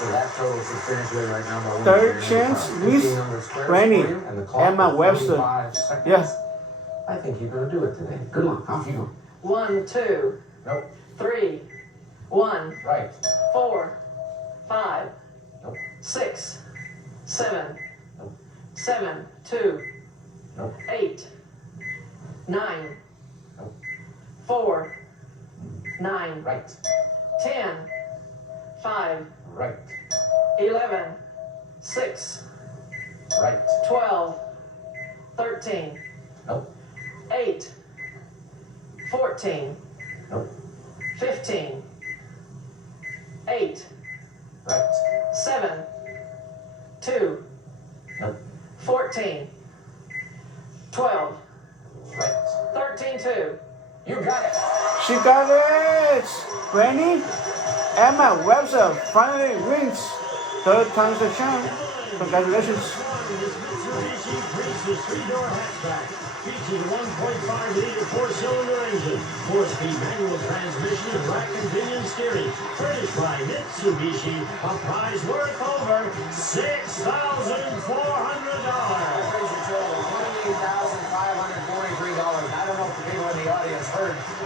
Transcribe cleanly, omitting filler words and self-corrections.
So that total substantially right now. Third chance, Miss Granny, Emma Webster. Yeah. I think you're going to do it today. Good luck. Off you go. 1, 2. Nope. 3, 1. Right. 4, 5. Nope. 6, 7. Nope. 7, 2. Nope. 8, 9. Nope. 4, 9. Right. 10, 5. Right. 11, 6. Right. 12, 13. Nope. 8, 14. Nope. 15, 8. Right. 7, 2. Nope. 14, 12, Right. 13, 2. You got it. She got it! Granny, Emma Webster finally wins. Third time's the charm. Congratulations. Mitsubishi Prius 3-door hatchback. Features a 1.5-liter 4-cylinder engine, 4-speed manual transmission, and rack and pinion steering. Furnished by Mitsubishi, a prize worth over $6,400. $28,543. I don't know if the people in the audience heard.